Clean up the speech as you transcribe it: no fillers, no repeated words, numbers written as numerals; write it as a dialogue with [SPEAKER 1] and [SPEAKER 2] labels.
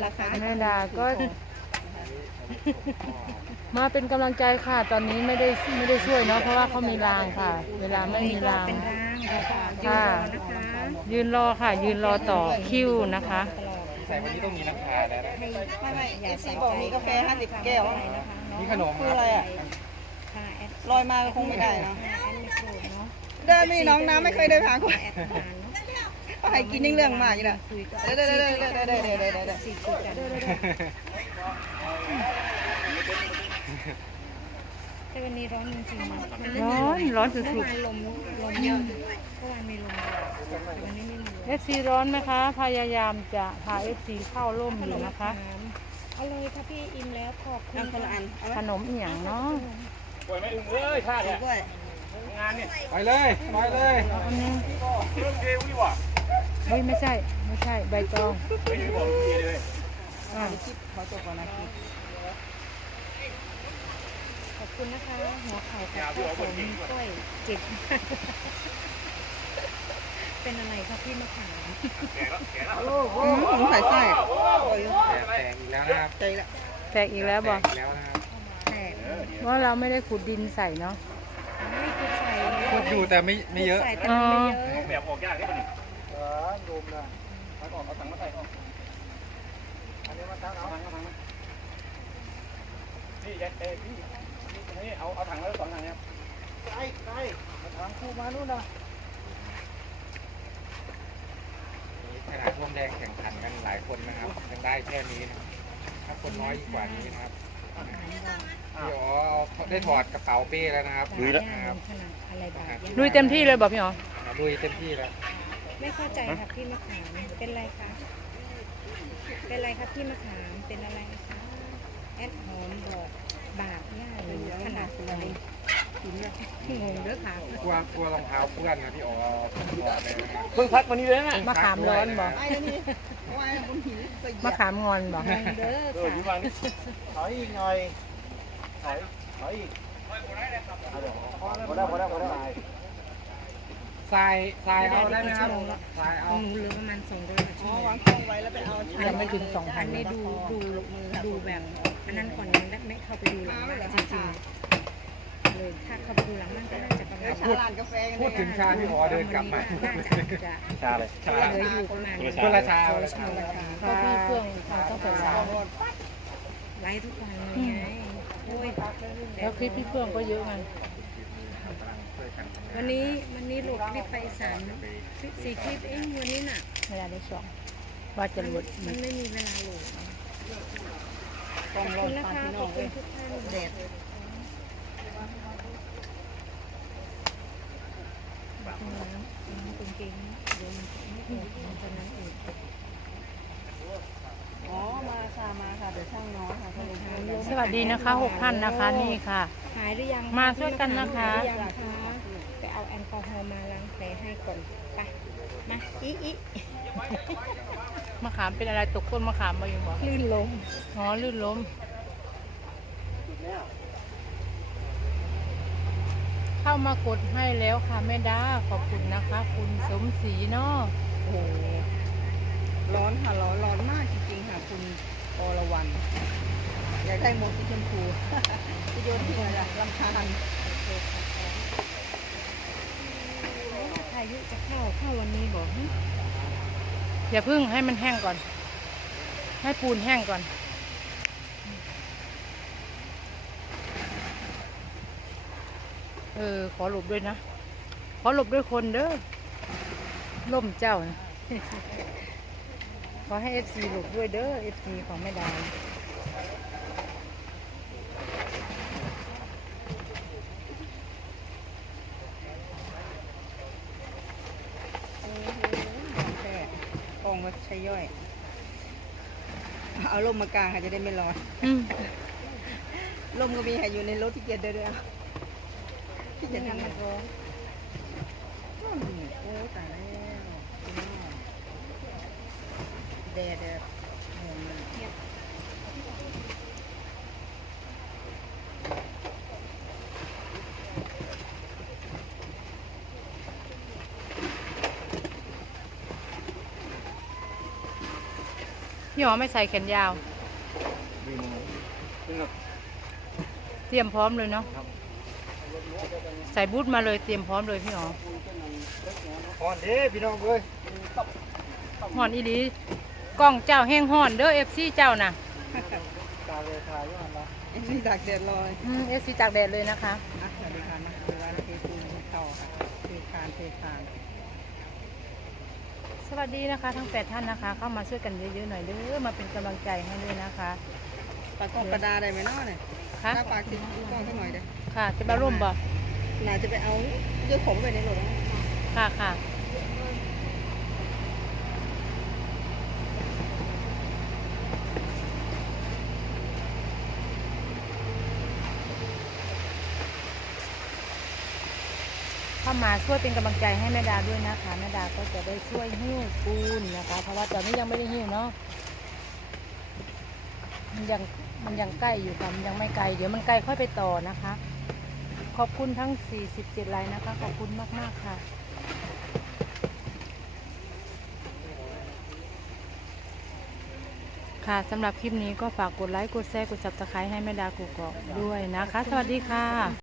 [SPEAKER 1] ล่ะคะ
[SPEAKER 2] แม่ดาก็มาเป็นกำลังใจค่ะตอนนี้ไม่ได้ช่วยเนาะเพราะว่าเขามีรางค่ะ เวลาไม่มีราง
[SPEAKER 1] เป็นร่าง
[SPEAKER 2] ค่ะ ยืนรอค่ะ ยืนรอต่อคิวนะคะ
[SPEAKER 3] ใส่วันนี้ต้องมีน้ำชาแล้วนะ
[SPEAKER 1] ไม่เอฟซีบอกมีกาแฟ50 แก้ว
[SPEAKER 3] มีขนม
[SPEAKER 1] คือ
[SPEAKER 3] ค
[SPEAKER 1] อะไร
[SPEAKER 3] รับ
[SPEAKER 1] อ่ะลอยมาคงไม่ได้นะเดินไม่น้องน้ำไม่เคยเดินทางคนก็ให้กินเรื่องมากอยู่นะเด้
[SPEAKER 4] แต่วันนี้ร้อนจริงๆ
[SPEAKER 2] ร้อนสุ
[SPEAKER 4] เมื่อ
[SPEAKER 2] ด
[SPEAKER 4] วานลมเยอะเมื่อวานมีลมวันนี้ไม่มีลม
[SPEAKER 2] ๆ FC ร้อนไหมคะ พยายามจะพา FC เข้าร่มอยู่นะคะ
[SPEAKER 4] เอาเลยค่ะพี่อิ่มแล้วขอบคุณ
[SPEAKER 1] เอาคนละอันเอา
[SPEAKER 2] ขนมอีหยังเนาะ
[SPEAKER 3] ป่วยไม่อึ้งเลยชาติเนี่ย
[SPEAKER 1] ด้วย
[SPEAKER 3] งานเนี่ยไปเลยไปเลย
[SPEAKER 2] อันนี้
[SPEAKER 3] เรื่องเดียวนี่หว่า
[SPEAKER 2] เฮ้ยไม่ใช่ใบตอง
[SPEAKER 3] ไม่ได้บอกเดียวเลย
[SPEAKER 2] อ่า
[SPEAKER 1] เขาจบก่อนนะคิด
[SPEAKER 4] ขอบคุณนะคะหัวไข่กับข้าวผมกล้วยเจ็บเป็นอะไรครับพี่มะขาม
[SPEAKER 3] แก่แล้วแก่แล้ว
[SPEAKER 1] หนูใส่ไส้
[SPEAKER 3] แตกอีกแล้วนะครับ
[SPEAKER 1] ใจละ
[SPEAKER 2] แตกอีกแล้วบอก
[SPEAKER 3] แตกอีกแล้วนะครับ
[SPEAKER 4] แตก
[SPEAKER 2] ว่าเราไม่ได้ขุดดินใส่เนาะ
[SPEAKER 4] ไม่คือใส่
[SPEAKER 3] พูดอยู่แต่ไม่เยอะ
[SPEAKER 4] ใส่แต่ไม่เยอะ
[SPEAKER 3] แบบออกยากได้ป่ะนี่โดมนะมาก่อนเอาถังมาใส่ก่อนอันนี้มาตั้งเอาถังนี่ยัดพี่นี่เอาถังแล้ว2 ถังเนี่ยใกล้ถังคู่มานู่นนะขนาดร่วมแรงแข่งขันกันหลายคนนะครับยังได้แค่นี้นะถ้าคนน้อยกว่านี้นะครับพี่อ๋อได้ถอดกระเป๋าเป้แล้วนะครับลุยแล้วนะครับ
[SPEAKER 4] ขนาดอะไรแบบ
[SPEAKER 2] ลุยเต็มที่เลยบอกพี่อ๋อ
[SPEAKER 3] ลุยเต็มที่แล้ว
[SPEAKER 4] ไม่เข้าใจค่ะพี่มะขามเป็นไรคะเป็นไรครับพี่มะขามเป็นอะไรคะแอดหอมบอกบาปย่าเลยขนาดไหนงงเด้อค่ะ
[SPEAKER 3] กลัวรองเท้าเปื้อนนะพี่อ๋อถอดเลยนะครับ
[SPEAKER 5] เพิ่งพักวันนี้เลยนะ
[SPEAKER 2] มะขามร้อนบอก
[SPEAKER 1] ไอ้นี่ไว้บนหินก็เหยี
[SPEAKER 2] มะ
[SPEAKER 1] ยบ
[SPEAKER 2] ขามงอนบอก
[SPEAKER 4] งงเด้อ
[SPEAKER 5] เออ
[SPEAKER 4] ค่ะ
[SPEAKER 5] อยู่วางนี่ถอยอีกหน่อยถอยอีกพอได้
[SPEAKER 3] ทรายเอาได้ไหมครับทรายเอา
[SPEAKER 4] เหลือประมาณ200
[SPEAKER 1] อ๋
[SPEAKER 4] ชั่
[SPEAKER 1] อ
[SPEAKER 4] วโม
[SPEAKER 1] วาง งกล้องไว้แล้วไปเอา
[SPEAKER 2] ยังไม่ถึง
[SPEAKER 4] อัน
[SPEAKER 2] 2,000
[SPEAKER 4] นี้
[SPEAKER 2] เลย
[SPEAKER 4] ดูแบบอันนั้นก่อนยังไม่เข้าไปดูหลังบ้านจริงๆเลยถ้าเข้าไปดูหลังบ้านก็น่าจะประมาณ
[SPEAKER 1] ชาลานกาแฟกัน
[SPEAKER 3] พูดถึงชาพี่อ๋อเดินกลับมา
[SPEAKER 4] น่าจะ
[SPEAKER 5] ชาเลย
[SPEAKER 3] ชา
[SPEAKER 4] เหลืออยู่ประมาณ
[SPEAKER 3] คนละชา
[SPEAKER 2] ก็พี่เครื่องต้องใส่สาว
[SPEAKER 4] ไลฟ์ทุกวันเลยไงโอ้ย
[SPEAKER 2] แล้วคลิปพี่เฟื่องก็เยอะไง
[SPEAKER 4] วันนี้หลุดคลิปไป4 คลิปเองวันนี้น่ะ
[SPEAKER 2] เวลาได้ช่องว่าจะหลุด
[SPEAKER 4] มันไม่มีเวลาโหลด
[SPEAKER 1] กล้อง
[SPEAKER 4] ขอบ
[SPEAKER 1] ร้อ
[SPEAKER 4] คุ
[SPEAKER 1] น
[SPEAKER 4] ณนะ
[SPEAKER 1] ปาน
[SPEAKER 4] คะ
[SPEAKER 1] พี่
[SPEAKER 4] ข
[SPEAKER 1] น้
[SPEAKER 4] อ
[SPEAKER 1] อบ ง
[SPEAKER 4] คุ
[SPEAKER 1] เอ้
[SPEAKER 4] ณ
[SPEAKER 1] ย
[SPEAKER 4] ทุกท่าน
[SPEAKER 1] แดด
[SPEAKER 4] เป็นเก่งเดี๋ยวมันจะไม่ออกมันจะนั้นเอง
[SPEAKER 1] อ๋อมาค่ะเดี๋ยวช่างน้อยค่ะเขาเลยให้
[SPEAKER 2] สวัสดีนะคะ6 ท่านนะคะนี่ค่ะ
[SPEAKER 4] หายหรือยัง
[SPEAKER 2] มาช่วยกันนะคะ
[SPEAKER 4] หายหรือยังคะไปเอาแอลกอฮอล์มาล้างแผลให้ก่อนไปมาอี
[SPEAKER 2] มะขามเป็นอะไรตกต้นมะขามมาอยู่บอก
[SPEAKER 4] ลื่นลม
[SPEAKER 2] อ๋อลื่นล้มเข้ามากดให้แล้วค่ะแม่ดาขอบคุณนะคะ คุณสมศรีเนาะ
[SPEAKER 1] โอ้โหร้อนค่ะร้อนมากจริงๆค่ะคุณอรวรรณอยากได้หมวกสีชมพูจะโยนทิ้งอะไรลำคาญ
[SPEAKER 4] พายุจะเข้าวันนี้บอก
[SPEAKER 2] อย่าพึ่งให้มันแห้งก่อน ให้ปูนแห้งก่อนขอหลบด้วยนะขอหลบด้วยคนเด้อล่มเจ้านะ ขอให้ FC หลบด้วยเด้อ FC ของแม่ดา
[SPEAKER 1] แค่กองวัดชัยย่อย เอาร่มมากางค่ะจะได้ไม่ร้อน
[SPEAKER 2] อืม
[SPEAKER 1] ร่มก็มีค่ะอยู่ในรถที่เกียจเดินที่จะทำมันร้อนโอ้ตายแล้วแดดเหมือนเทียบ
[SPEAKER 2] พี่อ๋อไม่ใส่แขนยาว เตรียมพร้อมเลยเนาะใส่บูทมาเลยเตรียมพร้อมเลยพี่อ๋อ
[SPEAKER 5] อ่อนเด้พี่น้องเอ้ย
[SPEAKER 2] ห่อนอีดีกล้องเจ้าแห้งห่อนเด้อFC เจ้าน่ะ
[SPEAKER 5] ตาเลยถ่ายย้อนละ
[SPEAKER 1] นี่ตากแดดลอย
[SPEAKER 2] FC ตากแดดเลยนะคะ
[SPEAKER 1] อ่ะสวัสดีค่ะมาดูร้านเทปูนต่อค่ะเทคานเทคาน
[SPEAKER 2] สวัสดีนะคะทั้ง8ท่านนะคะ เข้ามาช่วยกันเยอะๆหน่อยเด้อมาเป็นกำลังใจให้ด้วยนะคะ
[SPEAKER 1] ปากกองกระดาษได้ไหมเนาะเนี่ย
[SPEAKER 2] ค่ะ
[SPEAKER 1] ถ้าปากติดกล้องสักหน่อยเด้อ
[SPEAKER 2] ค่ะจะมาร่วมบ่
[SPEAKER 1] น่าจะไปเอาเยอะของไปในรถนะ
[SPEAKER 2] ค่ะค่ะเข้ามาช่วยเป็นกำลังใจให้แม่ดาด้วยนะคะแม่ดาก็จะได้ช่วยหิ้วปูนนะคะ เพราะว่าตอนนี้ยังไม่ได้หิ้วเนาะมันยังใกล้อยู่ค่ะมันยังไม่ไกลเดี๋ยวมันไกลค่อยไปต่อนะคะ ขอบคุณทั้ง47ไลน์นะคะขอบคุณมากๆค่ะค่ะสำหรับคลิปนี้ก็ฝากกดไลค์กดแชร์กด Subscribe ให้แม่ดากูกอกด้วยนะคะ สวัสดีค่ะ